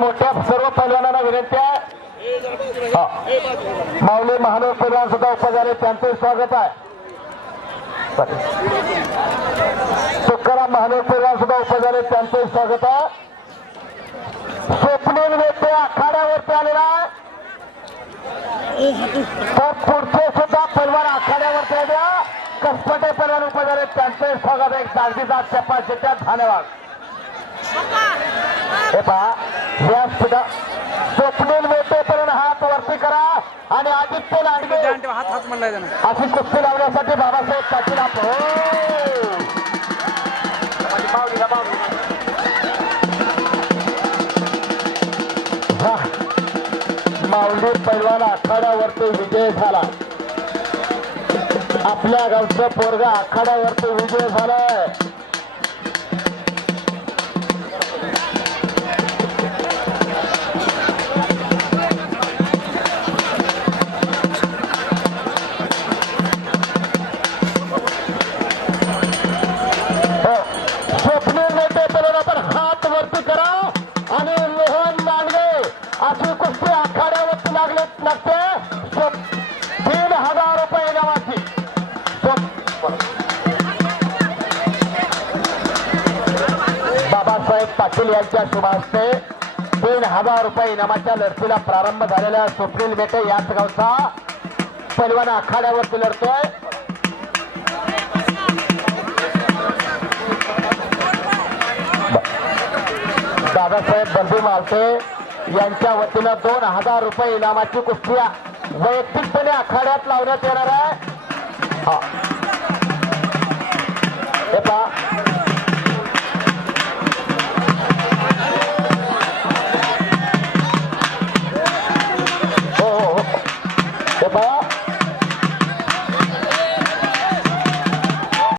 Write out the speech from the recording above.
मोठ्या सर्व पैलवानांना विनंती आहे. माऊली महानोर पैलवान सुद्धा उपस्थित झाले, त्यांचे स्वागत आहे. तुकाराम महानोर पैलवान सुद्धा उपस्थित झाले, त्यांचे स्वागत आहे. स्वप्नील वेटे आखाड्यावरती आलेला आहे, तर पुढचे सुद्धा पैलवान आखाड्यावरती आल्या. कसपटे पैलवान उपस्थित झाले, त्यांचे स्वागत आहे. दागदीदार चपाशीच्या धन्यवाद. हे पहा, या सुद्धा स्वप्नील वेटे पर्यंत हात वरती करा आणि आदित्य लांडगे हात म्हणलाय त्यानं अशी कुस्ती लावण्यासाठी बाबासाहेब पाटील माऊली पैलवान आखाड्यावरती विजय झाला. आपल्या गावचं पोरगा आखाड्यावरती विजय झालाय. अशी कुस्ती आखाड्यावरती लागते. 3,000 रुपये इनामाची. बाबासाहेब पाटील यांच्या शुभ हस्ते 3,000 रुपये इनामाच्या लढतीला प्रारंभ झालेल्या स्वप्नील बेटे याच गावचा पैलवान आखाड्यावरती लढतोय. दादासाहेब बंधू मालते यांच्या वतीनं 2,000 रुपये इनामाची कुस्ती वैयक्तिकपणे आखाड्यात लावण्यात येणार आहे. हे पहा,